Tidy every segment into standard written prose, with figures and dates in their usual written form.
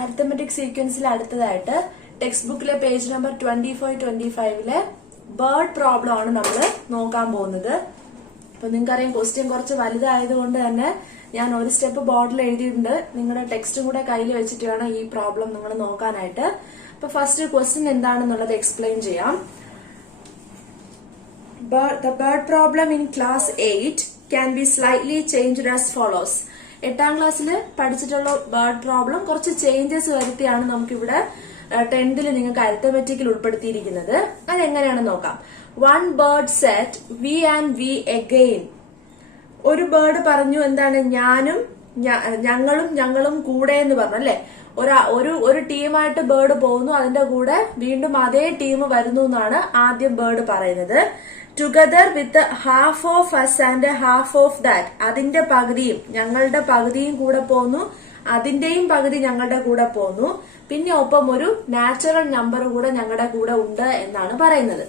Arithmetic സീക്വൻസിൽ അടുത്തതായിട്ട് text ബുക്കിലെ page number 25-25 bird problem ആണ് നമ്മൾ നോക്കാൻ പോകുന്നത്. അപ്പൊ നിങ്ങൾക്കറിയാം ക്വസ്റ്റ്യൻ കുറച്ച് വലുതായതുകൊണ്ട് തന്നെ ഞാൻ ഒരു സ്റ്റെപ്പ് ബോർഡിൽ എഴുതിയിട്ടുണ്ട്. നിങ്ങളുടെ ടെക്സ്റ്റും കൂടെ കയ്യിൽ വെച്ചിട്ട് വേണം ഈ പ്രോബ്ലം നിങ്ങൾ നോക്കാനായിട്ട്. അപ്പൊ ഫസ്റ്റ് ക്വസ്റ്റ്യൻ എന്താണെന്നുള്ളത് എക്സ്പ്ലെയിൻ ചെയ്യാം. The bird problem in class 8 can be slightly changed as follows. 8ാം ക്ലാസ്സിൽ പഠിച്ചിട്ടുള്ള ബേർഡ് പ്രോബ്ലം കുറച്ച് ചേഞ്ചസ് വരുത്തിയാണ് നമുക്കിവിടെ 10th നിങ്ങൾക്ക് അരിത്തമെറ്റിക്കിൽ ഉൾപ്പെടുത്തിയിരിക്കുന്നത്. അതെങ്ങനെയാണെന്ന് നോക്കാം. One bird said we and we again. ഒരു ബേർഡ് പറഞ്ഞു എന്താണ്, ഞങ്ങളും കൂടെ എന്ന് പറഞ്ഞു അല്ലെ. ഒരു ടീമായിട്ട് ബേർഡ് പോകുന്നു, അതിന്റെ കൂടെ വീണ്ടും അതേ ടീം വരുന്നു എന്നാണ് ആദ്യം ബേർഡ് പറയുന്നത്. Together with half of us and half of that. അതിന്റെ പകുതിയും ഞങ്ങളുടെ പകുതിയും കൂടെ പോന്നു, അതിന്റെയും പകുതി ഞങ്ങളുടെ കൂടെ പോന്നു, പിന്നെ ഒപ്പം ഒരു നാച്ചുറൽ നമ്പർ കൂടെ ഞങ്ങളുടെ കൂടെ ഉണ്ട് എന്നാണ് പറയുന്നത്.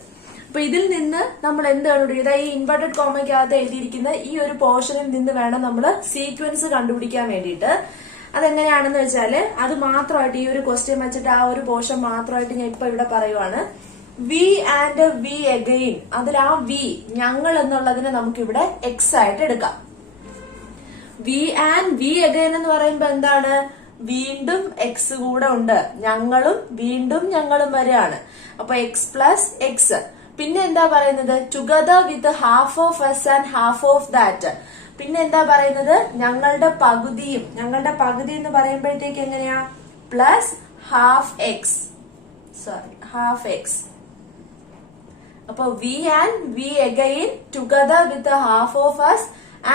അപ്പൊ ഇതിൽ നിന്ന് നമ്മൾ എന്ത് കണ്ടുപിടിക്കുക, ഈ ഇൻവെർട്ടഡ് കോമയ്ക്കകത്ത് എഴുതിയിരിക്കുന്ന ഈ ഒരു പോർഷനിൽ നിന്ന് വേണം നമ്മൾ സീക്വൻസ് കണ്ടുപിടിക്കാൻ വേണ്ടിയിട്ട്. അതെങ്ങനെയാണെന്ന് വെച്ചാല് അത് മാത്രമായിട്ട് ഈ ഒരു ക്വസ്റ്റ്യൻ വെച്ചിട്ട് ആ ഒരു പോർഷൻ മാത്രമായിട്ട് ഞാൻ ഇപ്പൊ ഇവിടെ പറയുവാണ്. വി ആൻഡ് വി അഗെയിൻ, അതിൽ ആ വി ഞങ്ങൾ എന്നുള്ളതിനെ നമുക്കിവിടെ എക്സ് ആയിട്ട് എടുക്കാം. വി ആൻഡ് വി അഗെയിൻ എന്ന് പറയുമ്പോ എന്താണ്, വീണ്ടും എക്സ് കൂടെ ഉണ്ട്, ഞങ്ങളും വരെയാണ്. അപ്പൊ എക്സ് പ്ലസ് എക്സ്. പിന്നെ എന്താ പറയുന്നത്, together with half of us and half of that. പിന്നെ എന്താ പറയുന്നത്, ഞങ്ങളുടെ പകുതി എന്ന് പറയുമ്പോഴത്തേക്ക് എങ്ങനെയാ, പ്ലസ് ഹാഫ് എക്സ്. അപ്പൊ we and we again together with half of us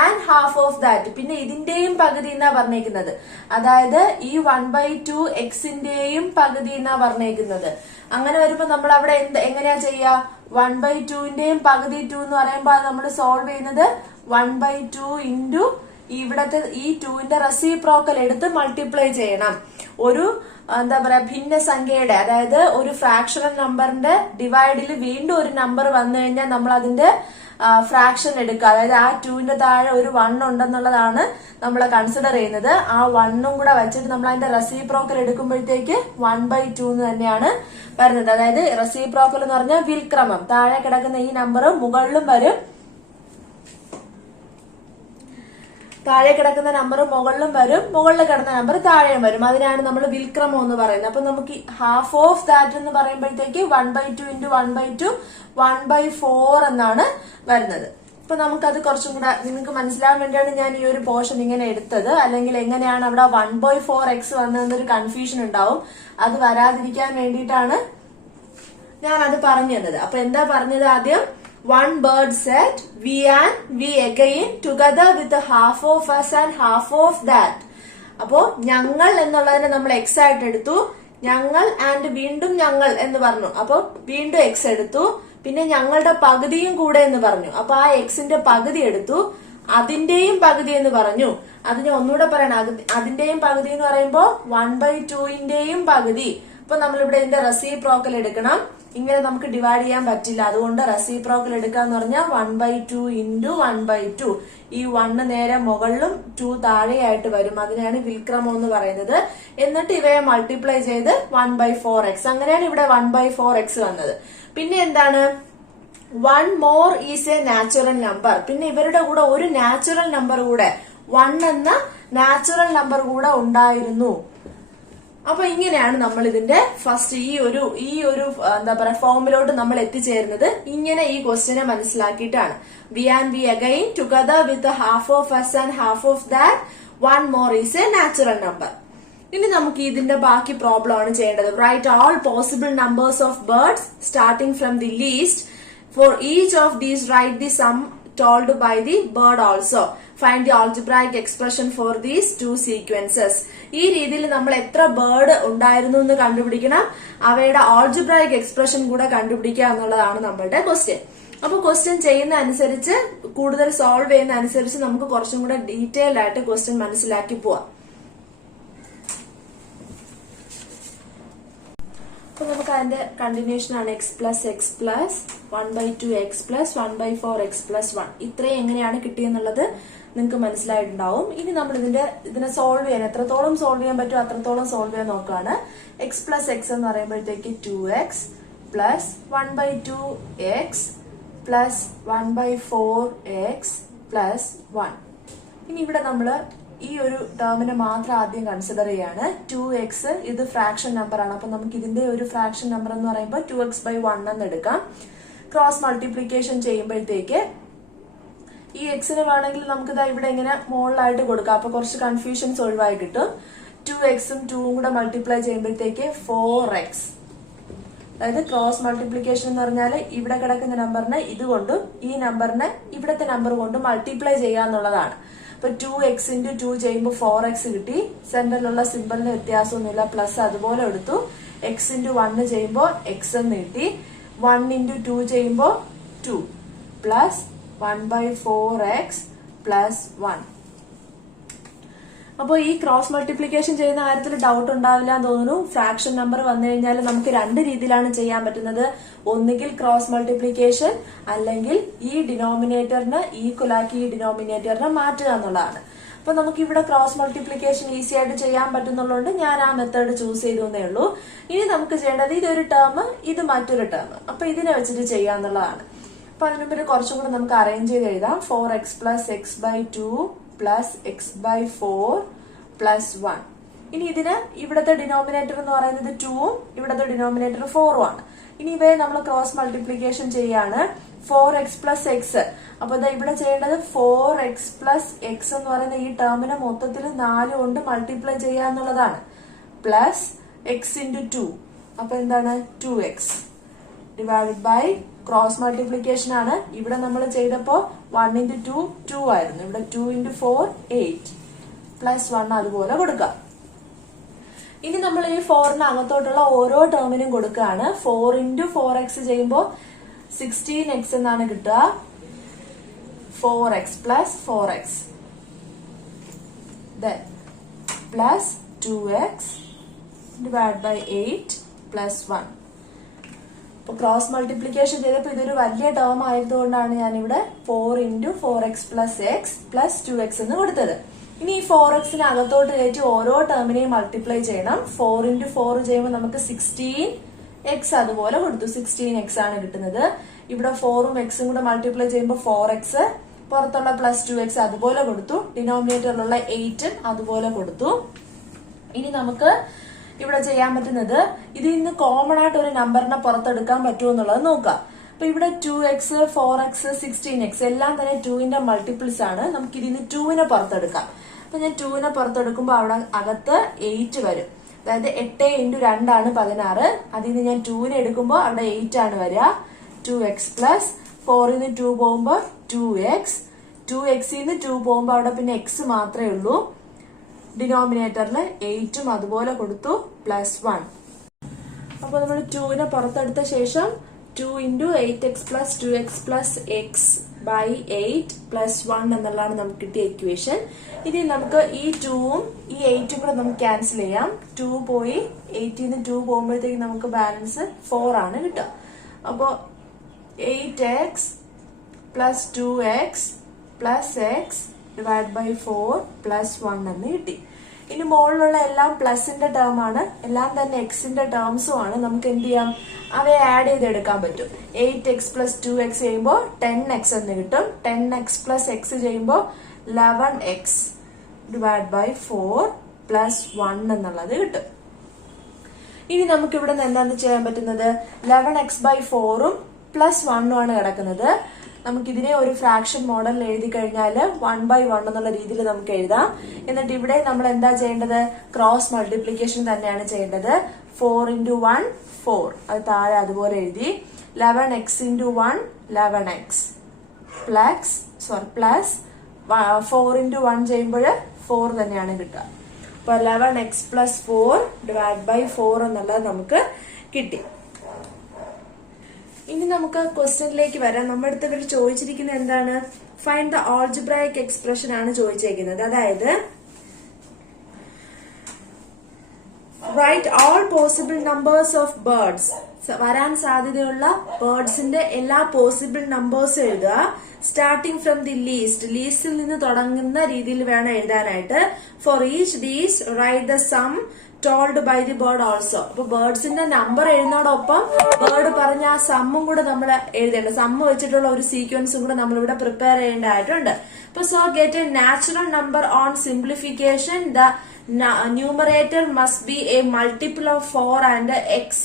and half of that. പിന്നെ ഇതിന്റെയും പകുതി എന്നാ പറഞ്ഞേക്കുന്നത്, അതായത് ഈ 1/2 എക്സിന്റെയും പകുതി എന്നാ പറഞ്ഞേക്കുന്നത്. അങ്ങനെ വരുമ്പോ നമ്മൾ അവിടെ എങ്ങനെയാ ചെയ്യാ, 1/2ന്റെയും പകുതി 2 എന്ന് പറയുമ്പോ അത് നമ്മൾ സോൾവ് ചെയ്യുന്നത് 1/2 ഇൻറ്റു ഇവിടത്തെ ഈ 2ന്റെ റെസിപ്രോക്കൽ എടുത്ത് മൾട്ടിപ്ലൈ ചെയ്യണം. ഒരു എന്താ പറയാ ഭിന്നസംഖ്യയുടെ, അതായത് ഒരു ഫ്രാക്ഷണൽ നമ്പറിന്റെ ഡിവൈഡിൽ വീണ്ടും ഒരു നമ്പർ വന്നു കഴിഞ്ഞാൽ നമ്മൾ അതിന്റെ ഫ്രാക്ഷൻ എടുക്കുക. അതായത് ആ 2ന്റെ താഴെ ഒരു 1 ഉണ്ടെന്നുള്ളതാണ് നമ്മൾ കൺസിഡർ ചെയ്യുന്നത്. ആ 1ഉം കൂടെ വെച്ചിട്ട് നമ്മൾ അതിന്റെ റെസിപ്രോക്കൽ എടുക്കുമ്പോഴത്തേക്ക് 1/2 എന്ന് തന്നെയാണ് വരുന്നത്. അതായത് റെസിപ്രോക്കൽ എന്ന് പറഞ്ഞാൽ വിൽക്രമം, താഴെ കിടക്കുന്ന ഈ നമ്പർ മുകളിലും വരും, താഴെ കിടക്കുന്ന നമ്പർ മുകളിലും വരും, മുകളിൽ കിടന്ന നമ്പർ താഴെയും വരും. അതിനാണ് നമ്മൾ വിൽക്രമം എന്ന് പറയുന്നത്. അപ്പൊ നമുക്ക് ഹാഫ് ഓഫ് ദാറ്റ് എന്ന് പറയുമ്പോഴത്തേക്ക് 1/2 ഇൻറ്റു 1/2 1/4 എന്നാണ് വരുന്നത്. അപ്പൊ നമുക്കത് കുറച്ചും കൂടെ നിങ്ങൾക്ക് മനസ്സിലാവാൻ വേണ്ടിയാണ് ഞാൻ ഈ ഒരു പോർഷൻ ഇങ്ങനെ എടുത്തത്. അല്ലെങ്കിൽ എങ്ങനെയാണ് അവിടെ 1/4x വന്നതെന്നൊരു കൺഫ്യൂഷൻ ഉണ്ടാവും. അത് വരാതിരിക്കാൻ വേണ്ടിയിട്ടാണ് ഞാൻ അത് പറഞ്ഞു തന്നത്. അപ്പൊ എന്താ പറഞ്ഞത് ആദ്യം, one bird said we and we again together with the half of us and half of that. അപ്പോ ഞങ്ങൾ എന്നുള്ളതിനെ നമ്മൾ എക്സ് ആയിട്ട് എടുത്തു, ഞങ്ങൾ ആൻഡ് വീണ്ടും ഞങ്ങൾ എന്ന് പറഞ്ഞു, അപ്പൊ വീണ്ടും എക്സ് എടുത്തു. പിന്നെ ഞങ്ങളുടെ പകുതിയും കൂടെ എന്ന് പറഞ്ഞു, അപ്പൊ ആ എക്സിന്റെ പകുതി എടുത്തു, അതിന്റെയും പകുതി എന്ന് പറഞ്ഞു. അത് ഞാൻ ഒന്നുകൂടെ പറയണം, അതിന്റെയും പകുതി എന്ന് പറയുമ്പോ 1/2ന്റെയും പകുതി. അപ്പൊ നമ്മളിവിടെ ഇതിന്റെ റെസിപ്രോക്കൽ എടുക്കണം. ഇങ്ങനെ നമുക്ക് ഡിവൈഡ് ചെയ്യാൻ പറ്റില്ല, അതുകൊണ്ട് റെസിപ്രോക്കൽ എടുക്കാന്ന് പറഞ്ഞാൽ 1/2 ഇൻറ്റു 1/2. ഈ 1 നേരെ മുകളിലും 2 താഴെയായിട്ട് വരും. അതിനെയാണ് വിൽക്രമം എന്ന് പറയുന്നത്. എന്നിട്ട് ഇവയെ മൾട്ടിപ്ലൈ ചെയ്ത് 1/4x. അങ്ങനെയാണ് ഇവിടെ 1/4x വന്നത്. പിന്നെ എന്താണ്, 1 more is a natural number. പിന്നെ ഇവരുടെ കൂടെ ഒരു നാച്ചുറൽ നമ്പർ കൂടെ, 1 എന്ന നാച്ചുറൽ നമ്പർ കൂടെ ഉണ്ടായിരുന്നു. അപ്പൊ ഇങ്ങനെയാണ് നമ്മൾ ഇതിന്റെ ഫസ്റ്റ് ഈ ഒരു എന്താ പറയാ ഫോമിലോട്ട് നമ്മൾ എത്തിച്ചേരുന്നത്. ഇങ്ങനെ ഈ ക്വസ്റ്റ്യനെ മനസ്സിലാക്കിയിട്ടാണ്. We and we again together with half of us and half of that 1 more is a natural number. ഇനി നമുക്ക് ഇതിന്റെ ബാക്കി പ്രോബ്ലം ആണ് ചെയ്യേണ്ടത്. Write all possible numbers of birds starting from the least. For each of these write the sum told by the bird also. Find the algebraic expression for these two sequences. ഈ രീതിയിൽ നമ്മൾ എത്ര bird ഉണ്ടായിരുന്നു എന്ന് കണ്ടുപിടിക്കണം, അവയുടെ algebraic expression കൂടെ കണ്ടുപിടിക്കുക എന്നുള്ളതാണ് നമ്മളുടെ ക്വസ്റ്റ്യൻ. അപ്പൊ ക്വസ്റ്റ്യൻ ചെയ്യുന്ന അനുസരിച്ച്, കൂടുതൽ സോൾവ് ചെയ്യുന്ന അനുസരിച്ച് നമുക്ക് കുറച്ചും കൂടെ ഡീറ്റെയിൽഡ് ആയിട്ട് ക്വസ്റ്റ്യൻ മനസ്സിലാക്കി പോവാം. അപ്പൊ നമുക്ക് അതിന്റെ കണ്ടിന്യൂഷൻ ആണ് x plus 1/2x plus 1/4x plus 1. ഇത്രയും എങ്ങനെയാണ് കിട്ടിയെന്നുള്ളത് നിങ്ങൾക്ക് മനസ്സിലായിട്ടുണ്ടാവും. ഇനി നമ്മൾ ഇതിനെ സോൾവ് ചെയ്യാൻ എത്രത്തോളം സോൾവ് ചെയ്യാൻ പറ്റുമോ അത്രത്തോളം സോൾവ് ചെയ്യാൻ നോക്കുകയാണ്. എക്സ് പ്ലസ് എക്സ് എന്ന് പറയുമ്പോഴത്തേക്ക് 2x plus 1/2x plus 1/4x plus 1. ഇനി ഇവിടെ നമ്മൾ ഈ ഒരു ടേമിനെ മാത്രം ആദ്യം കൺസിഡർ ചെയ്യാണ്. 2x ഇത് ഫ്രാക്ഷൻ നമ്പർ ആണ്. അപ്പൊ നമുക്ക് ഇതിന്റെ ഒരു ഫ്രാക്ഷൻ നമ്പർ എന്ന് പറയുമ്പോൾ 2x/1 എന്ന് എടുക്കാം. ക്രോസ് മൾട്ടിപ്ലിക്കേഷൻ ചെയ്യുമ്പോഴത്തേക്ക് ഈ എക്സിന് വേണമെങ്കിൽ നമുക്ക് ഇവിടെ ഇങ്ങനെ മുകളിലായിട്ട് കൊടുക്കാം. അപ്പൊ കുറച്ച് കൺഫ്യൂഷൻസ് ഒഴിവായി കിട്ടും. 2xും 2ഉം കൂടെ മൾട്ടിപ്ലൈ ചെയ്യുമ്പോഴത്തേക്ക് 4x. അതായത് ക്രോസ് മൾട്ടിപ്ലിക്കേഷൻ എന്ന് പറഞ്ഞാൽ ഇവിടെ കിടക്കുന്ന നമ്പറിനെ ഇതുകൊണ്ടും ഈ നമ്പറിനെ ഇവിടത്തെ നമ്പർ കൊണ്ടും മൾട്ടിപ്ലൈ ചെയ്യാന്നുള്ളതാണ്. അപ്പൊ 2x × 2 ചെയ്യുമ്പോൾ 4x കിട്ടി. സെന്ററിലുള്ള സിമ്പിളിന് വ്യത്യാസമൊന്നുമില്ല, പ്ലസ് അതുപോലെ എടുത്തു. x × 1 ചെയ്യുമ്പോൾ x എന്ന് കിട്ടി. 1 × 2 ചെയ്യുമ്പോൾ 2 പ്ലസ് 1/4x പ്ലസ് 1. അപ്പോൾ ഈ ക്രോസ് മൾട്ടിപ്ലിക്കേഷൻ ചെയ്യുന്ന കാര്യത്തിൽ ഡൗട്ട് ഉണ്ടാവില്ല എന്ന് തോന്നുന്നു. ഫ്രാക്ഷൻ നമ്പർ വന്നു കഴിഞ്ഞാൽ നമുക്ക് രണ്ട് രീതിയിലാണ് ചെയ്യാൻ പറ്റുന്നത്. ഒന്നുകിൽ ക്രോസ് മൾട്ടിപ്ലിക്കേഷൻ, അല്ലെങ്കിൽ ഈ ഡിനോമിനേറ്ററിന് ഈക്വൽ ആക്കി ഈ ഡിനോമിനേറ്ററിനെ മാറ്റുക എന്നുള്ളതാണ്. അപ്പൊ നമുക്ക് ഇവിടെ ക്രോസ് മൾട്ടിപ്ലിക്കേഷൻ ഈസി ആയിട്ട് ചെയ്യാൻ പറ്റുന്നുള്ളതുകൊണ്ട് ഞാൻ ആ മെത്തേഡ് ചൂസ് ചെയ്തേ ഉള്ളൂ. ഇനി നമുക്ക് ചെയ്യേണ്ടത് ഇതൊരു ടേം, ഇത് മറ്റൊരു ടേം. അപ്പൊ ഇതിനെ വെച്ചിട്ട് ചെയ്യാന്നുള്ളതാണ്. അപ്പൊ അതിനു മുമ്പ് കുറച്ചും കൂടെ നമുക്ക് അറേഞ്ച് ചെയ്ത് എഴുതാം. 4x plus x/2 plus x/4 plus 1. ഇനി ഇതിന് ഇവിടത്തെ ഡിനോമിനേറ്റർ എന്ന് പറയുന്നത് 2ഉം ഇവിടത്തെ ഡിനോമിനേറ്റർ 4ഉം ആണ്. ഇനി ഇവയെ നമ്മൾ ക്രോസ് മൾട്ടിപ്ലിക്കേഷൻ ചെയ്യാണ്. 4x plus X. അപ്പൊ ഇവിടെ ചെയ്യേണ്ടത് 4x പ്ലസ് എക്സ് എന്ന് പറയുന്ന ഈ ടേമിനെ മൊത്തത്തിൽ 4 കൊണ്ട് മൾട്ടിപ്ലൈ ചെയ്യാന്നുള്ളതാണ്. Plus x × 2. അപ്പൊ എന്താണ് 2x divided by cross multiplication ആണ്. ഇവിടെ നമ്മൾ ചെയ്തപ്പോ 1 × 2 2 ആയിരുന്നു. ഇവിടെ 2 × 4 8 പ്ലസ് 1 അതുപോലെ കൊടുക്കാം. ഇനി നമ്മൾ ഈ 4ന് അകത്തോട്ടുള്ള ഓരോ ടേമിനും കൊടുക്കുകയാണ്. 4 × 4x ചെയ്യുമ്പോൾ 16x എന്നാണ് കിട്ടുക. 4x plus 4x plus 2x divide by 8 plus 1. അപ്പൊ ക്രോസ് മൾട്ടിപ്ലിക്കേഷൻ ചെയ്തപ്പോൾ ഇതൊരു വലിയ ടേം ആയതുകൊണ്ടാണ് ഞാൻ ഇവിടെ 4 × 4x plus x plus 2x എന്ന് കൊടുത്തത്. ഇനി ഈ 4xന് അകത്തോട്ട് കയറ്റി ഓരോ ടേമിനെയും മൾട്ടിപ്ലൈ ചെയ്യണം. 4 × 4 ചെയ്യുമ്പോൾ നമുക്ക് 16x അതുപോലെ കൊടുത്തു. 16x ആണ് കിട്ടുന്നത്. ഇവിടെ 4ഉം xും കൂടെ മൾട്ടിപ്ലൈ ചെയ്യുമ്പോൾ 4x, പുറത്തുള്ള പ്ലസ് 2x അതുപോലെ കൊടുത്തു. ഡിനോമിനേറ്ററിലുള്ള 8ഉം അതുപോലെ കൊടുത്തു. ഇനി നമുക്ക് ഇവിടെ ചെയ്യാൻ പറ്റുന്നത് ഇതിൽ നിന്ന് കോമൺ ആയിട്ട് ഒരു നമ്പറിനെ പുറത്തെടുക്കാൻ പറ്റുമോ എന്നുള്ളത് നോക്കാം. അപ്പൊ ഇവിടെ 2x 4x 16x എല്ലാം തന്നെ 2ന്റെ മൾട്ടിപ്പിൾസ് ആണ്. നമുക്ക് ഇതിൽ നിന്ന് 2നെ പുറത്തെടുക്കാം. അപ്പൊ ഞാൻ 2നെ പുറത്തെടുക്കുമ്പോൾ അവിടെ അകത്ത് 8 വരും. അതായത് 8 × 2 ആണ് 16. അതിൽ നിന്ന് ഞാൻ 2നെ എടുക്കുമ്പോൾ അവിടെ 8 ആണ് വരിക. 2x പ്ലസ് 4ൽ നിന്ന് 2 പോകുമ്പോൾ 2x. 2x നിന്ന് 2 പോകുമ്പോൾ അവിടെ പിന്നെ x മാത്രമേ ഉള്ളൂ. ഡിനോമിനേറ്ററിൽ 8ഉം അതുപോലെ കൊടുത്തു പ്ലസ് 1. അപ്പൊ നമ്മൾ 2നെ പുറത്തെടുത്ത ശേഷം 2 × 8x plus 2x plus x by 8 plus 1 എന്നുള്ളതാണ് നമുക്ക് കിട്ടിയ ഇക്വേഷൻ. ഇനി നമുക്ക് ഈ 2ഉം ഈ 8ഉം കൂടെ നമുക്ക് ക്യാൻസൽ ചെയ്യാം. 2 പോയി 8ൽ നിന്ന് 2 പോകുമ്പോഴത്തേക്ക് നമുക്ക് ബാലൻസ് 4 ആണ് കിട്ടുക. അപ്പോ 8x plus 2x plus x divide by 4 plus 1 എന്ന് കിട്ടി. ഇനി മുകളിലുള്ള എല്ലാം പ്ലസിന്റെ ടേം ആണ്, എല്ലാം തന്നെ എക്സിന്റെ ടേംസും ആണ്. നമുക്ക് എന്ത് ചെയ്യാം, അവയെ ആഡ് ചെയ്തെടുക്കാൻ പറ്റും. 8x പ്ലസ് 2x ചെയ്യുമ്പോൾ 10x എന്ന് കിട്ടും. 10x പ്ലസ് x ചെയ്യുമ്പോൾ 11x ഡിവൈഡ് ബൈ 4 പ്ലസ് 1 എന്നുള്ളത് കിട്ടും. ഇനി നമുക്ക് ഇവിടെ നിന്ന് എന്താണ് ചെയ്യാൻ പറ്റുന്നത്, 11x/4ഉം പ്ലസ് 1ഉം ആണ് കിടക്കുന്നത്. നമുക്ക് ഇതിനെ ഒരു ഫ്രാക്ഷൻ മോഡലിൽ എഴുതി കഴിഞ്ഞാൽ 1/1 എന്നുള്ള രീതിയിൽ നമുക്ക് എഴുതാം. എന്നിട്ട് ഇവിടെ നമ്മൾ എന്താ ചെയ്യേണ്ടത്, ക്രോസ് മൾട്ടിപ്ലിക്കേഷൻ തന്നെയാണ് ചെയ്യേണ്ടത്. 4 × 1 4, അത് താഴെ അതുപോലെ എഴുതി. 11x × 1 11x പ്ലസ് 4 × 1 ചെയ്യുമ്പോൾ 4 തന്നെയാണ് കിട്ടുക. അപ്പൊ 11x പ്ലസ് 4 ഡിവൈഡ് ബൈ 4 എന്നുള്ളത് നമുക്ക് കിട്ടി. ഇനി നമുക്ക് ക്വസ്റ്റ്യനിലേക്ക് വരാം. നമ്മുടെ അടുത്ത് ഇവർ ചോദിച്ചിരിക്കുന്നത് എന്താണ്, ഫൈൻഡ് ദ ആൾജിബ്രായിക് എക്സ്പ്രഷൻ ആണ് ചോദിച്ചിരിക്കുന്നത്. അതായത് write all possible numbers of birds വരാൻ സാധ്യതയുള്ള ബേർഡ്സിന്റെ എല്ലാ പോസിബിൾ നമ്പേഴ്സും എഴുതുക. സ്റ്റാർട്ടിംഗ് ഫ്രം ദി ലീസ്റ്റിൽ നിന്ന് തുടങ്ങുന്ന രീതിയിൽ വേണം എഴുതാനായിട്ട്. For each these write the sum told by the bird also. അപ്പൊ ബേർഡ്സിന്റെ നമ്പർ എഴുതുന്നതോടൊപ്പം ബേർഡ് പറഞ്ഞ ആ സമ്മും കൂടെ നമ്മൾ എഴുതേണ്ട, സമ്മ് വെച്ചിട്ടുള്ള ഒരു സീക്വൻസും കൂടെ നമ്മളിവിടെ പ്രിപ്പയർ ചെയ്യേണ്ടതായിട്ടുണ്ട്. അപ്പൊ so get A natural number on simplification. The numerator must be A multiple of 4 and X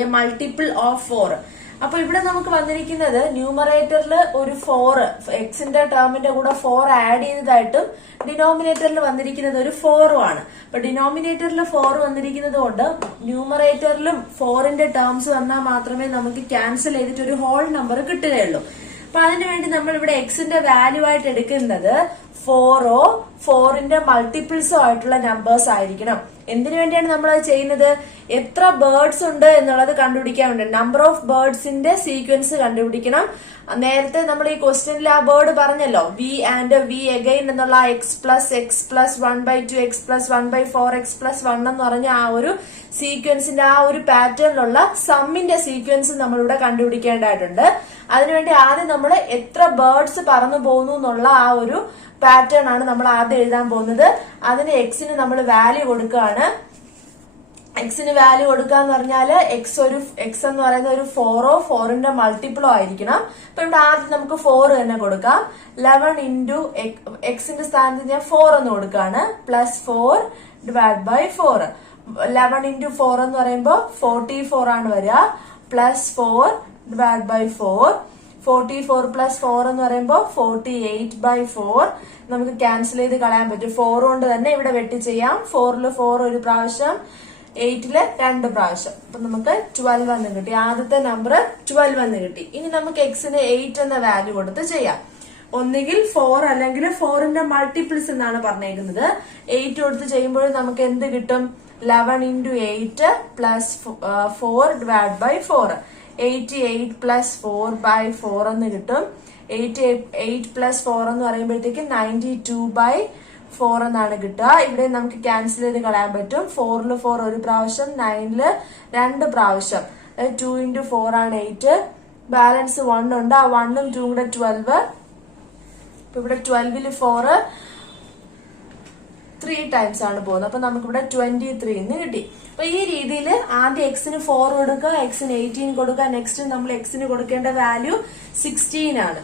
A multiple of 4. അപ്പൊ ഇവിടെ നമുക്ക് വന്നിരിക്കുന്നത് ന്യൂമറേറ്ററിൽ ഒരു 4 എക്സിന്റെ ടേമിന്റെ കൂടെ 4 ആഡ് ചെയ്തതായിട്ടും ഡിനോമിനേറ്ററിൽ വന്നിരിക്കുന്നത് ഒരു 4 ആണ്. അപ്പൊ ഡിനോമിനേറ്ററിൽ 4 വന്നിരിക്കുന്നത് കൊണ്ട് ന്യൂമറേറ്ററിലും 4ന്റെ ടേംസ് വന്നാൽ മാത്രമേ നമുക്ക് ക്യാൻസൽ ചെയ്തിട്ട് ഒരു ഹോൾ നമ്പർ കിട്ടുകയുള്ളൂ. അപ്പൊ അതിനുവേണ്ടി നമ്മൾ ഇവിടെ എക്സിന്റെ വാല്യൂ ആയിട്ട് എടുക്കുന്നത് 4ഓ 4ന്റെ മൾട്ടിപ്പിൾസോ ആയിട്ടുള്ള നമ്പേഴ്സ് ആയിരിക്കണം. എന്തിനു വേണ്ടിയാണ് നമ്മൾ അത് ചെയ്യുന്നത്? എത്ര ബേർഡ്സ് ഉണ്ട് എന്നുള്ളത് കണ്ടുപിടിക്കാൻ വേണ്ടി, നമ്പർ ഓഫ് ബേർഡ്സിന്റെ സീക്വൻസ് കണ്ടുപിടിക്കണം. നേരത്തെ നമ്മൾ ഈ ക്വസ്റ്റ്യനിൽ ആ ബേർഡ് പറഞ്ഞല്ലോ, വി ആൻഡ് വി അഗൈൻ എന്നുള്ള X plus 1/2 X plus 1/4 X plus 1 എന്ന് പറഞ്ഞ ആ ഒരു സീക്വൻസിന്റെ ആ ഒരു പാറ്റേണിലുള്ള സമ്മിന്റെ സീക്വൻസ് നമ്മളിവിടെ കണ്ടുപിടിക്കേണ്ടതായിട്ടുണ്ട്. അതിനുവേണ്ടി ആദ്യം നമ്മൾ എത്ര ബേർഡ്സ് പറന്നു പോകുന്നു എന്നുള്ള ആ ഒരു പാറ്റേൺ ആണ് നമ്മൾ ആദ്യം എഴുതാൻ പോകുന്നത്. അതിന് എക്സിന് നമ്മൾ വാല്യൂ കൊടുക്കുകയാണ്. എക്സിന് വാല്യൂ കൊടുക്കുക എന്ന് പറഞ്ഞാല് എക്സ് എന്ന് പറയുന്ന ഒരു 4ഓ 4ന്റെ മൾട്ടിപ്പിളോ ആയിരിക്കണം. അപ്പൊ ഇവിടെ ആദ്യം നമുക്ക് 4 തന്നെ കൊടുക്കാം. 11 ഇൻറ്റു എക്സിന്റെ സ്ഥാനത്ത് ഞാൻ 4 എന്ന് കൊടുക്കുകയാണ്. Plus 4 divide by 4. 11 ഇൻറ്റു 4 എന്ന് പറയുമ്പോൾ 44 ആണ് വരിക. Plus 4 divide by 4. 44 പ്ലസ് 4 എന്ന് പറയുമ്പോൾ 48/4. നമുക്ക് ക്യാൻസൽ ചെയ്ത് കളയാൻ പറ്റും. 4 കൊണ്ട് തന്നെ ഇവിടെ വെട്ടി ചെയ്യാം. 4ൽ 4 ഒരു പ്രാവശ്യം, 8ല് 2 പ്രാവശ്യം. അപ്പൊ നമുക്ക് 12 എന്ന് കിട്ടി. ആദ്യത്തെ നമ്പർ 12 എന്ന് കിട്ടി. ഇനി നമുക്ക് എക്സിന് 8 എന്ന വാല്യൂ കൊടുത്ത് ചെയ്യാം. ഒന്നുകിൽ 4 അല്ലെങ്കിൽ 4ന്റെ മൾട്ടിപ്പിൾസ് എന്നാണ് പറഞ്ഞേക്കുന്നത്. 8 കൊടുത്ത് ചെയ്യുമ്പോൾ നമുക്ക് എന്ത് കിട്ടും? 11 into 8 plus 4 divide by 4. 88 plus 4/4 എന്ന് കിട്ടും. 8 പ്ലസ് 4 എന്ന് പറയുമ്പോഴത്തേക്ക് 92/4 എന്നാണ് കിട്ടുക. ഇവിടെ നമുക്ക് ക്യാൻസൽ ചെയ്ത് കളയാൻ പറ്റും. 4ൽ 4 ഒരു പ്രാവശ്യം, 9ല് 2 പ്രാവശ്യം. 2 ഇൻറ്റു 4 ആണ് 8. ബാലൻസ് 1 ഉണ്ട്. ആ 1ഉം 2 കൂടെ 12. ഇപ്പൊ ഇവിടെ 12ല് 4 3 ടൈംസ് ആണ് പോകുന്നത്. അപ്പൊ നമുക്കിവിടെ 23 എന്ന് കിട്ടി. അപ്പൊ ഈ രീതിയിൽ ആദ്യം എക്സിന് 4 കൊടുക്കുക, എക്സിന് 18 കൊടുക്കുക. നെക്സ്റ്റ് നമ്മൾ എക്സിന് കൊടുക്കേണ്ട വാല്യൂ 16 ആണ്.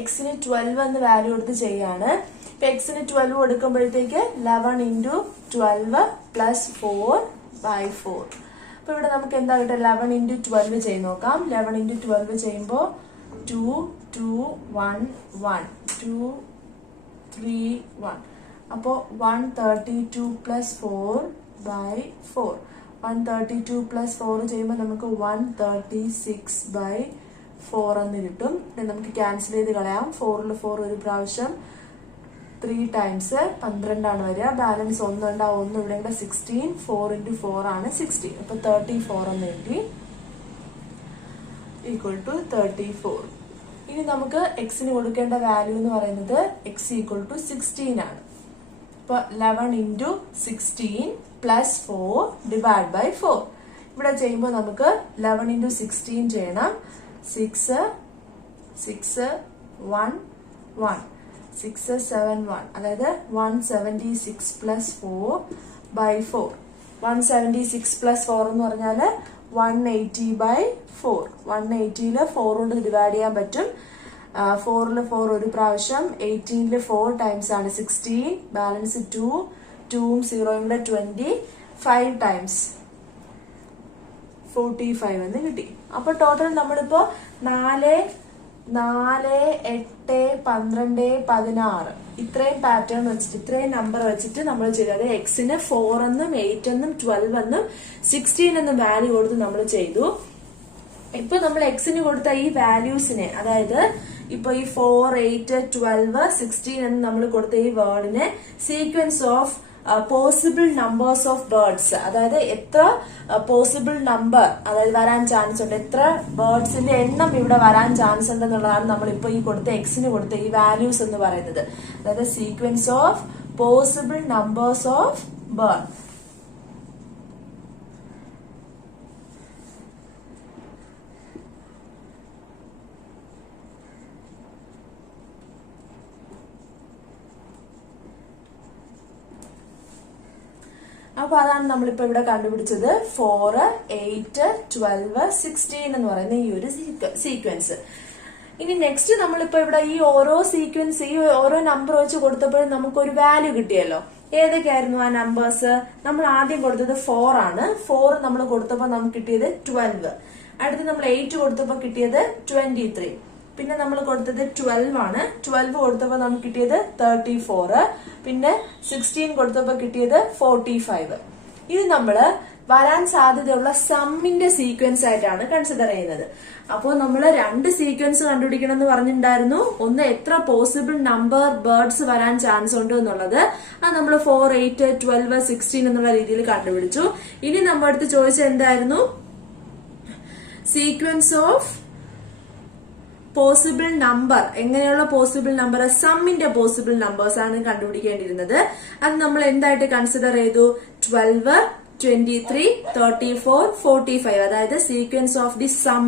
എക്സിന് 12 എന്ന് വാല്യൂ കൊടുത്ത് ചെയ്യാണ്. ഇപ്പൊ എക്സിന് 12 കൊടുക്കുമ്പോഴത്തേക്ക് 11 ഇൻറ്റു 12 പ്ലസ് 4/4. അപ്പൊ ഇവിടെ നമുക്ക് എന്താ കിട്ടുക? 11 ഇൻറ്റു 12 ചെയ്ത് നോക്കാം. 11 ഇൻറ്റു 12 ചെയ്യുമ്പോൾ 2 2 1 1 2 3 1. അപ്പോൾ 132 പ്ലസ് 4/4. 132 പ്ലസ് 4 ചെയ്യുമ്പോൾ നമുക്ക് 136/4 എന്ന് കിട്ടും. നമുക്ക് ക്യാൻസൽ ചെയ്ത് കളയാം. 4ൽ 4 ഒരു പ്രാവശ്യം, 3 ടൈംസ് 12 ആണ് വരിക. ബാലൻസ് 1 ഉണ്ട്. ആ 1 ഇവിടെ 16. 4 ഇൻറ്റു 4 ആണ് 16. അപ്പൊ 34 എന്ന് കിട്ടി. Equal to 34. ഇനി നമുക്ക് എക്സിന് കൊടുക്കേണ്ട വാല്യൂ എന്ന് പറയുന്നത് എക്സ് ഈക്വൽ ടു 16 ആണ്. അപ്പൊ 11 ഇൻറ്റു 16 പ്ലസ് 4 ഡിവൈഡ് ബൈ 4. ഇവിടെ ചെയ്യുമ്പോൾ നമുക്ക് 11 ഇൻറ്റു 16 ചെയ്യണം. 6 6 1 1 6 7 1, അതായത് 176 പ്ലസ് 4/4. 176 പ്ലസ് 4 എന്ന് പറഞ്ഞാല് 180/4. 180ല് 4 കൊണ്ട് ഡിവൈഡ് ചെയ്യാൻ പറ്റും. 4ൽ 4 ഒരു പ്രാവശ്യം, 18ല് 4 ടൈംസ് ആണ് 16. ബാലൻസ് 2, 2ഉം 0യും കൂടെ 25 ടൈംസ് 45 എന്ന് കിട്ടി. അപ്പൊ ടോട്ടൽ നമ്മളിപ്പോ 4 8 12 16 ഇത്രയും പാറ്റേൺ വെച്ചിട്ട്, ഇത്രയും നമ്പർ വെച്ചിട്ട് നമ്മൾ ചെയ്തത്. എക്സിന് 4 എന്നും 8 എന്നും 12 എന്നും 16 എന്നും വാല്യൂ കൊടുത്ത് നമ്മൾ ചെയ്തു. ഇപ്പൊ നമ്മൾ എക്സിന് കൊടുത്ത ഈ വാല്യൂസിനെ, അതായത് ഇപ്പൊ ഈ 4 8 12 16 എന്ന് നമ്മൾ കൊടുത്ത ഈ വേർഡിനെ sequence of possible numbers of birds, അതായത് എത്ര പോസിബിൾ നമ്പർ, അതായത് വരാൻ ചാൻസ് ഉണ്ട്, എത്ര ബേർഡ്സിന്റെ എണ്ണം ഇവിടെ വരാൻ ചാൻസ് ഉണ്ടെന്നുള്ളതാണ് നമ്മൾ ഇപ്പൊ ഈ കൊടുത്ത എക്സിന് കൊടുത്ത ഈ വാല്യൂസ് എന്ന് പറയുന്നത്. അതായത് sequence of possible numbers of bird. അപ്പൊ അതാണ് നമ്മളിപ്പോ ഇവിടെ കണ്ടുപിടിച്ചത് 4, 8, 12, 16 എന്ന് പറയുന്ന ഈ ഒരു സീക്വൻസ്. ഇനി നെക്സ്റ്റ് നമ്മളിപ്പോ ഇവിടെ ഈ ഓരോ സീക്വൻസ് ഈ ഓരോ നമ്പർ വെച്ച് കൊടുത്തപ്പോഴും നമുക്ക് ഒരു വാല്യൂ കിട്ടിയല്ലോ. ഏതൊക്കെയായിരുന്നു ആ നമ്പേഴ്സ്? നമ്മൾ ആദ്യം കൊടുത്തത് 4 ആണ്. 4 നമ്മൾ കൊടുത്തപ്പോൾ നമുക്ക് കിട്ടിയത് 12. അടുത്ത് നമ്മൾ 8 കൊടുത്തപ്പോൾ കിട്ടിയത് 23. പിന്നെ നമ്മൾ കൊടുത്തത് 12 ആണ്. 12 കൊടുത്തപ്പോൾ നമുക്ക് കിട്ടിയത് 34. പിന്നെ 16 കൊടുത്തപ്പോൾ കിട്ടിയത് 45. ഇത് നമ്മള് വരാൻ സാധ്യതയുള്ള സമ്മിന്റെ സീക്വൻസ് ആയിട്ടാണ് കൺസിഡർ ചെയ്യുന്നത്. അപ്പോൾ നമ്മൾ 2 സീക്വൻസ് കണ്ടുപിടിക്കണം എന്ന് പറഞ്ഞിട്ടുണ്ടായിരുന്നു. ഒന്ന് എത്ര പോസിബിൾ നമ്പർ ബേർഡ്സ് വരാൻ ചാൻസ് ഉണ്ട് എന്നുള്ളത്. അത് നമ്മൾ 4, 8, 12, 16 എന്നുള്ള രീതിയിൽ കണ്ടുപിടിച്ചു. ഇനി നമ്മുടെ അടുത്ത് ചോദിച്ചത് എന്തായിരുന്നു? Sequence of possible number. എങ്ങനെയുള്ള പോസിബിൾ നമ്പർ? സമ്മിന്റെ പോസിബിൾ നമ്പേഴ്സ് ആണ് കണ്ടുപിടിക്കേണ്ടിയിരുന്നത്. അത് നമ്മൾ എന്തായിട്ട് കൺസിഡർ ചെയ്തു? 12, 23, 34, 45. അതായത് സീക്വൻസ് ഓഫ് ദി സം.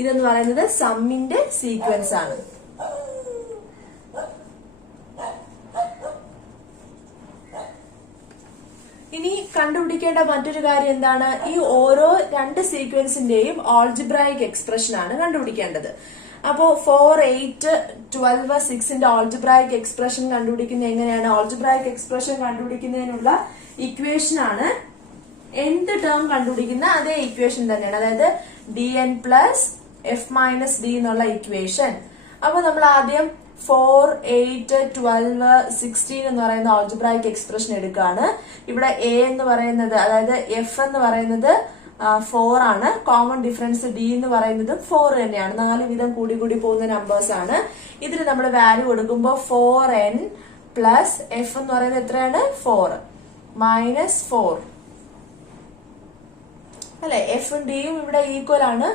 ഇതെന്ന് പറയുന്നത് സമ്മിന്റെ സീക്വൻസ് ആണ്. ഇനി കണ്ടുപിടിക്കേണ്ട മറ്റൊരു കാര്യം എന്താണ്? ഈ ഓരോ 2 സീക്വൻസിന്റെയും ഓൾജിബ്രായിക് എക്സ്പ്രഷൻ ആണ് കണ്ടുപിടിക്കേണ്ടത്. അപ്പോ 4, 8, 12, 6ന്റെ ഓൾജിബ്രായിക് എക്സ്പ്രഷൻ കണ്ടുപിടിക്കുന്നത് എങ്ങനെയാണ്? ഓൾജിബ്രായിക് എക്സ്പ്രഷൻ കണ്ടുപിടിക്കുന്നതിനുള്ള ഇക്വേഷൻ ആണ് nth ടേം കണ്ടുപിടിക്കുന്ന അതേ ഇക്വേഷൻ തന്നെയാണ്. അതായത് dn plus f minus d എന്നുള്ള ഇക്വേഷൻ. അപ്പൊ നമ്മൾ ആദ്യം 4, 8, 12, 16 എന്ന് പറയുന്ന ഓൾജിബ്രായിക് എക്സ്പ്രഷൻ എടുക്കുകയാണ്. ഇവിടെ a എന്ന് പറയുന്നത്, അതായത് f എന്ന് പറയുന്നത് 4 ആണ്. കോമൺ ഡിഫറൻസ് d എന്ന് പറയുന്നത് 4 തന്നെയാണ്. 4 വീതം കൂടി കൂടി പോകുന്ന നമ്പേഴ്സ് ആണ്. ഇതിന് നമ്മൾ വാല്യൂ കൊടുക്കുമ്പോൾ 4n പ്ലസ് f എന്ന് പറയുന്നത് എത്രയാണ്? 4 മൈനസ് 4 അല്ലെ? എഫും ഡിയും ഇവിടെ ഈക്വൽ ആണ്.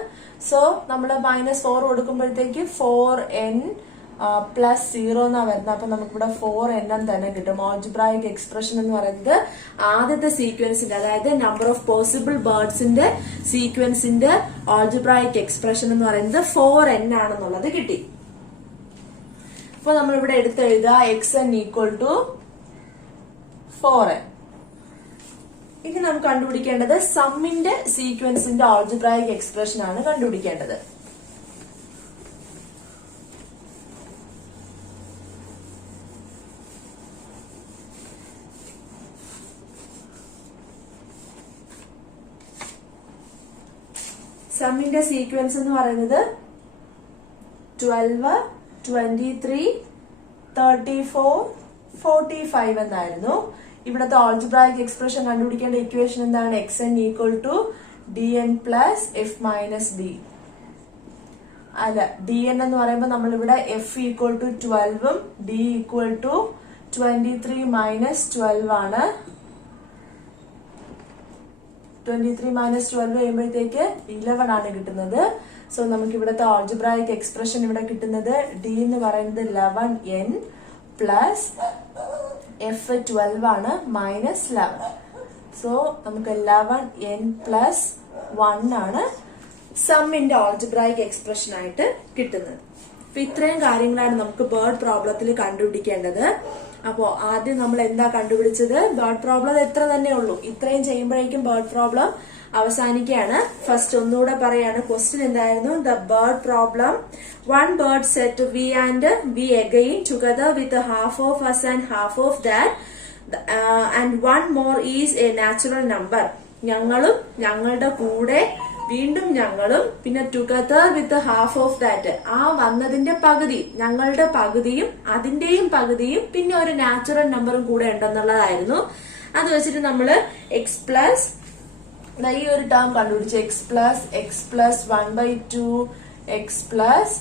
സോ നമ്മൾ -4 കൊടുക്കുമ്പോഴത്തേക്ക് 4n പ്ലസ് 0 എന്നാ വരുന്നത്. അപ്പൊ നമുക്കിവിടെ 4n തന്നെ കിട്ടും. ഓൾജിബ്രായിക് എക്സ്പ്രഷൻ എന്ന് പറയുന്നത് ആദ്യത്തെ സീക്വൻസിന്റെ, അതായത് നമ്പർ ഓഫ് പോസിബിൾ ബേർഡ്സിന്റെ സീക്വൻസിന്റെ ഓൾജിബ്രായിക് എക്സ്പ്രഷൻ എന്ന് പറയുന്നത് 4n ആണെന്നുള്ളത് കിട്ടി. അപ്പൊ നമ്മളിവിടെ എടുത്തെഴുതുക xn ഈക്വൽ ടു 4n. ഇനി നമുക്ക് കണ്ടുപിടിക്കേണ്ടത് സമ്മിന്റെ സീക്വൻസിന്റെ ഓൾജിബ്രായിക് എക്സ്പ്രഷൻ ആണ് കണ്ടുപിടിക്കേണ്ടത്. സമ്മിന്റെ സീക്വൻസ് എന്ന് പറയുന്നത് 12, 23, 34, 45 എന്നായിരുന്നു. ഇവിടുത്തെ ഓൾജിബ്രായിക് എക്സ്പ്രഷൻ കണ്ടുപിടിക്കേണ്ട ഇക്വേഷൻ എന്താണ്? xn equal to dn plus f minus d. അല്ല, dn എന്ന് പറയുമ്പോൾ നമ്മളിവിടെ f ഈക്വൽ ടു 12 ഉം d ഈക്വൽ ടു 23 മൈനസ് 12 ആണ്. 23 മൈനസ് 12 കഴിയുമ്പോഴത്തേക്ക് 11 ആണ് കിട്ടുന്നത്. സോ നമുക്ക് ഇവിടുത്തെ ഓൾജിബ്രായിക് എക്സ്പ്രഷൻ ഇവിടെ കിട്ടുന്നത് d എന്ന് പറയുന്നത് 11n പ്ലസ് f 12 ആണ് മൈനസ് 11. സോ നമുക്ക് 11n പ്ലസ് 1 ആണ് സമ്മിന്റെ ഓൾജിബ്രായിക് എക്സ്പ്രഷൻ ആയിട്ട് കിട്ടുന്നത്. അപ്പൊ ഇത്രയും കാര്യങ്ങളാണ് നമുക്ക് ബേർഡ് പ്രോബ്ലത്തിൽ കണ്ടുപിടിക്കേണ്ടത്. അപ്പോ ആദ്യം നമ്മൾ എന്താ കണ്ടുപിടിച്ചത്? ബേർഡ് പ്രോബ്ലം എത്ര തന്നെ ഉള്ളൂ. ഇത്രയും ചെയ്യുമ്പോഴേക്കും ബേർഡ് പ്രോബ്ലം അവസാനിക്കുകയാണ്. ഫസ്റ്റ് ഒന്നുകൂടെ പറയാണ്. ക്വസ്റ്റ്യൻ എന്തായിരുന്നു? The bird problem. One bird said to we and we again together with a half of us and half of that and one more is a natural number. ഞങ്ങളും ഞങ്ങളുടെ കൂടെ വീണ്ടും ഞങ്ങളും പിന്നെ together with half of that, ആ വന്നതിന്റെ പകുതി, ഞങ്ങളുടെ പകുതിയും അതിന്റെയും പകുതിയും പിന്നെ ഒരു നാച്ചുറൽ നമ്പറും കൂടെ ഉണ്ടെന്നുള്ളതായിരുന്നു. അത് വെച്ചിട്ട് നമ്മള് എക്സ് പ്ലസ് ഈ ഒരു ടേം കണ്ടുപിടിച്ചു. X plus 1/2 X plus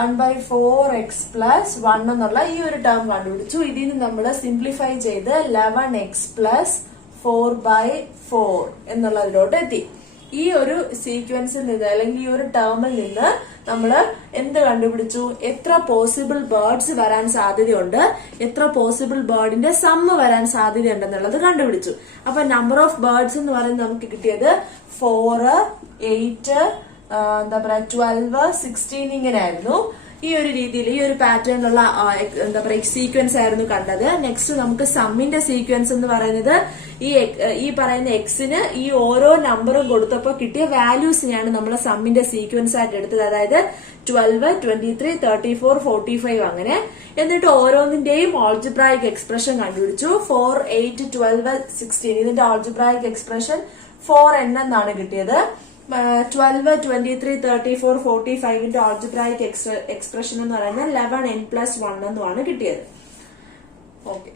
1/4 X plus 1 എന്നുള്ള ഈ ഒരു ടേം കണ്ടുപിടിച്ചു. ഇതിന് നമ്മൾ സിംപ്ലിഫൈ ചെയ്ത് 11x പ്ലസ് 4/4 എന്നുള്ളതിലോട്ട് എത്തി. ഈ ഒരു സീക്വൻസിൽ നിന്ന് അല്ലെങ്കിൽ ഈ ഒരു ടേമിൽ നിന്ന് നമ്മൾ എന്ത് കണ്ടുപിടിച്ചു? എത്ര പോസിബിൾ ബേർഡ്സ് വരാൻ സാധ്യതയുണ്ട്, എത്ര പോസിബിൾ ബേർഡിന്റെ സമ്മ് വരാൻ സാധ്യതയുണ്ടെന്നുള്ളത് കണ്ടുപിടിച്ചു. അപ്പൊ നമ്പർ ഓഫ് ബേർഡ്സ് എന്ന് പറയുന്നത് നമുക്ക് കിട്ടിയത് 4, 8, 12, 16 ഇങ്ങനെ ആയിരുന്നു. ഈ ഒരു രീതിയിൽ ഈ ഒരു പാറ്റേണിലുള്ള എന്താ പറയുക സീക്വൻസ് ആയിരുന്നു കണ്ടത്. നെക്സ്റ്റ് നമുക്ക് സമ്മിന്റെ സീക്വൻസ് എന്ന് പറയുന്നത് ഈ പറയുന്ന എക്സിന് ഈ ഓരോ നമ്പറും കൊടുത്തപ്പോൾ കിട്ടിയ വാല്യൂസിനെയാണ് നമ്മൾ സമ്മിന്റെ സീക്വൻസ് ആയിട്ട് എടുത്തത്. അതായത് 12, 23, 34, 45 അങ്ങനെ. എന്നിട്ട് ഓരോന്നിന്റെയും ഓൾജിബ്രായിക് എക്സ്പ്രഷൻ കണ്ടുപിടിച്ചു. 4, 8, 12, 16 ഇതിന്റെ ഓൾജിബ്രായിക് എക്സ്പ്രഷൻ 4n എന്നാണ് കിട്ടിയത്. 12, 23, 34, 45ന്റെ ഓൾജിബ്രായിക് എക്സ്പ്രഷൻ എന്ന് പറയുന്നത് 11n+1 എന്നുമാണ് കിട്ടിയത്. ഓക്കെ.